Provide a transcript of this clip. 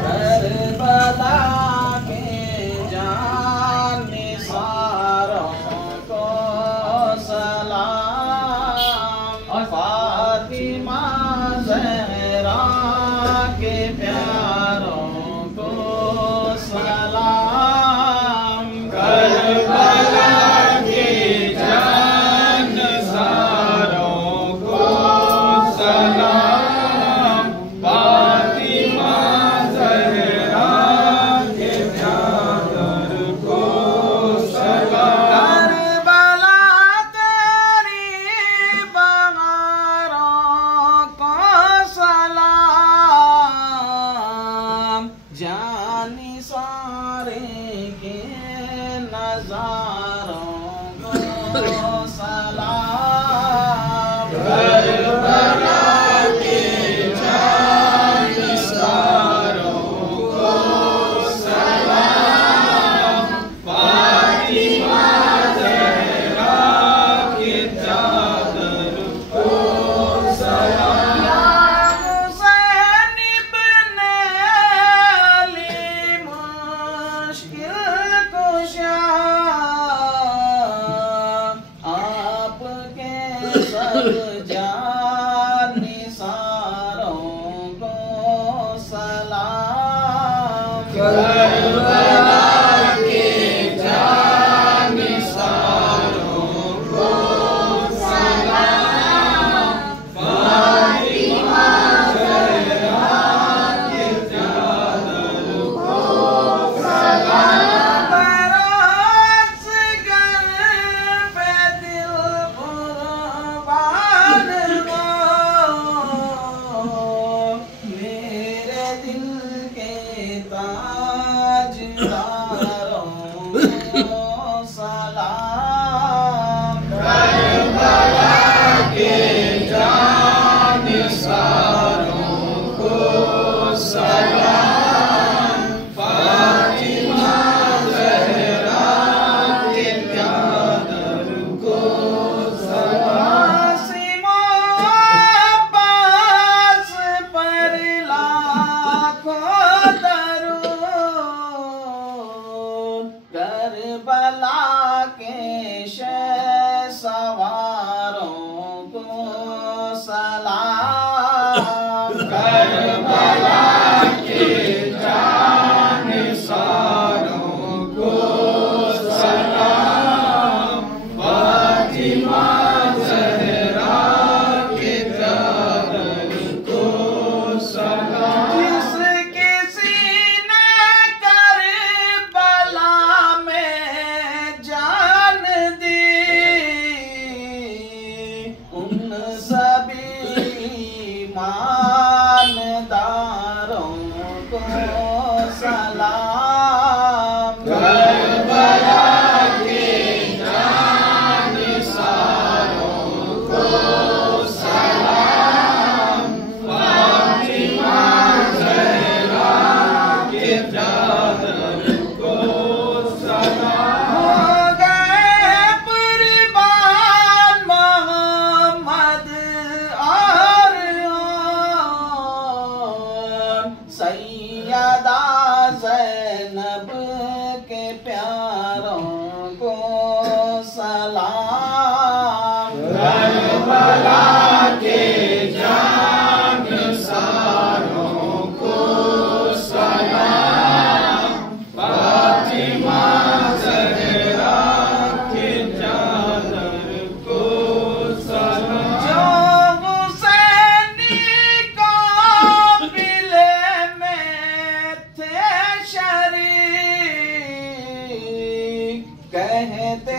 Karbala के जानिसारों को सलाम। फातिमा ज़हरा के प्यारों को सलाम। करबला के जानिसारों को सलाम। फातिमा ज़हरा के प्यार को सलाम। करबला तेरी बहारों को सलाम। जानिसारे के नज़ारों को सलाम। करबला के जानिसारों को सलाम। फातिमा ज़हरा के चादर को सलाम। या हुसैन इब्ने अली मुश्किल कुशा आपके सब जानिसारों को सलाम। करबला के जानिसारों को सलाम। फातिमा ज़हरा के चादर को सलाम। बरसगर पे दिल कुर्बान हो मेरे दिल के ताजदारों को सलाम। करबला के जानिसारों को सलाम। फातिमा ज़हरा के चादर को सलाम। सिमो अब्बास पर लाखों दरूद। करबला के शहसवारों को सलाम। करबला के जानिसारों को सलाम। फातिमा ज़हरा के चादर को सलाम। जिसके सीने करबला में जान दी उन सभी ईमानदारों को सलाम। करबला के जानिसारों को सलाम। फातिमा ज़हरा के चादर को सलाम। हो गए कुर्बान मोहम्मद और सैयदा ज़ैनब के प्यारों को सलाम। करबला के जानिसारों को सलाम। फातिमा ज़हरा के चादर को सलाम। जो हुसैनी काफ़िले में थे शरीक कहते